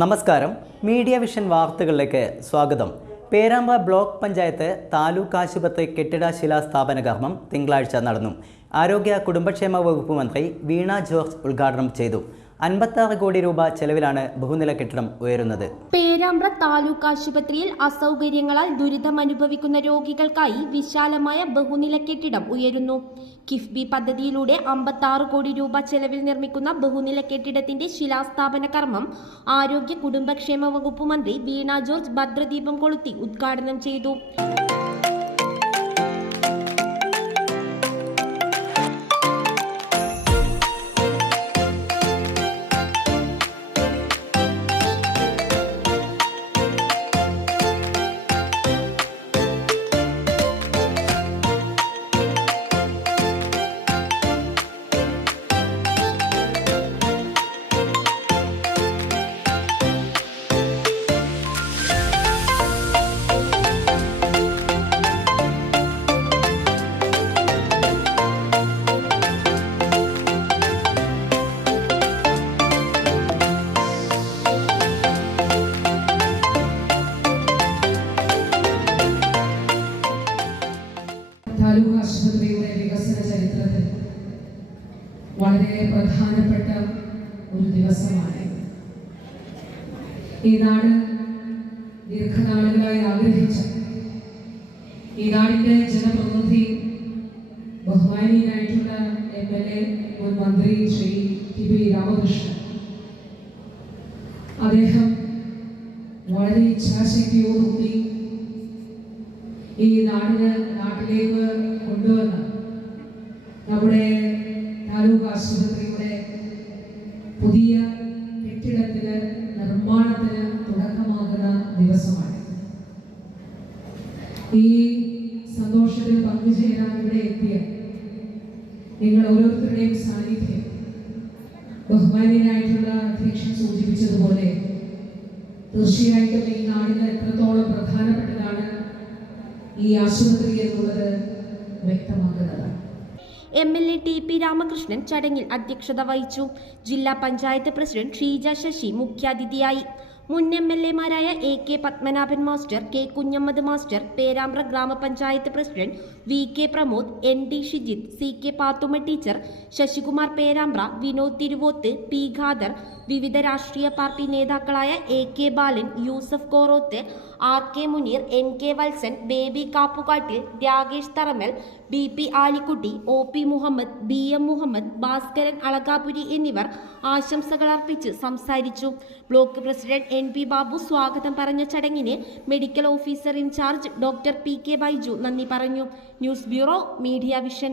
നമസ്കാരം. Media vision വാർത്തകളിലേക്ക് സ്വാഗതം. പേരാമ്പ്ര ബ്ലോക്ക് പഞ്ചായത്ത് താലൂക്ക് ആശുപത്രി കെട്ടിട ശിലാസ്ഥാപന കർമ്മം തിങ്കളാഴ്ച നടന്നു. ആരോഗ്യ കുടുംബക്ഷേമ വകുപ്പ് മന്ത്രി വീണ ജോർജ് ഉദ്ഘാടനം ചെയ്തു. 56 കോടി രൂപ ചെലവിലാണ് ബഹുനില കെട്ടിടം ഉയരുന്നത്. പേരാമ്പ്ര താലൂക്ക് ആശുപത്രിയിൽ അസൗകര്യങ്ങളാൽ ദുരിതമനുഭവിക്കുന്ന രോഗികൾക്കായി വിശാലമായ ബഹുനില കെട്ടിടം ഉയരുന്നു. കിഫ്ബി പദ്ധതിയിലൂടെ 56 കോടി രൂപ ചെലവിൽ നിർമ്മിക്കുന്ന ബഹുനില കെട്ടിടത്തിന്റെ ശിലാസ്ഥാപന കർമ്മം ആരോഗ്യ കുടുംബക്ഷേമ വകുപ്പ് മന്ത്രി വീണ ജോർജ് ഭദ്രദീപം കൊളുത്തി ഉദ്ഘാടനം ചെയ്തു. താലൂക്ക് ആശുപത്രിയുടെ വികസന ചരിത്രത്തിൽ വളരെ പ്രധാനപ്പെട്ട ഒരു ദിവസമാണ്. ഈ നാട് ദീർഘനാളുകളായി ആഗ്രഹിച്ച ഈ നാടിൻ്റെ ജനപ്രതിനിധി ബഹുമാനീയനായിട്ടുള്ള MLA മുൻ മന്ത്രി ശ്രീ TP രാമകൃഷ്ണൻ, അദ്ദേഹം വളരെ ഇച്ഛാശക്തിയോടുകൂടി ഈ നാട്ടിലേക്ക് കൊണ്ടുവന്ന നമ്മുടെ താലൂക്ക് ആശുപത്രിയുടെ പുതിയ കെട്ടിടത്തിന് നിർമ്മാണത്തിന് തുടക്കമാകുന്ന ദിവസമാണ്. ഈ സന്തോഷത്തിൽ പങ്കുചേരാൻ ഇവിടെ എത്തിയ നിങ്ങൾ ഓരോരുത്തരുടെയും സാന്നിധ്യം ബഹുമാനീയനായിട്ടുള്ള അധ്യക്ഷൻ സൂചിപ്പിച്ചതുപോലെ തീർച്ചയായിട്ടും ഈ നാടിന് എത്രത്തോളം പ്രധാനപ്പെട്ടതാണ് ഈ ആശുപത്രി എന്നുള്ളത് വ്യക്തമാക്കുന്നതാണ്. MLA TP രാമകൃഷ്ണൻ ചടങ്ങിൽ അധ്യക്ഷത വഹിച്ചു. ജില്ലാ പഞ്ചായത്ത് പ്രസിഡന്റ് ഷീജ ശശി മുഖ്യാതിഥിയായി. മുൻ MLA-മാരായ AK Padmanabhan master, K Kunhammad master, Perambra Gramapanchayat president VK Pramod, ND Shijith, CK Pathumma teacher, Sasikumar Perambra, Vinod Thiruvoth, P Khader, വിവിധ രാഷ്ട്രീയ പാർട്ടി നേതാക്കളായ AK Balan, Yusuf Koroth, RK Muneer, NK Valsan, Baby Kappukattil, Rakesh Taramal, BP Alikutty, OP Muhammad, BM Muhammad, Bhaskaran Alakapuri എന്നിവർ ആശംസകൾ അർപ്പിച്ച് സംസാരിച്ചു. ബ്ലോക്ക് പ്രസിഡന്റ് NP ബാബു സ്വാഗതം പറഞ്ഞ ചടങ്ങിന് medical officer in charge doctor PK Baiju നന്ദി പറഞ്ഞു. News bureau, media vision.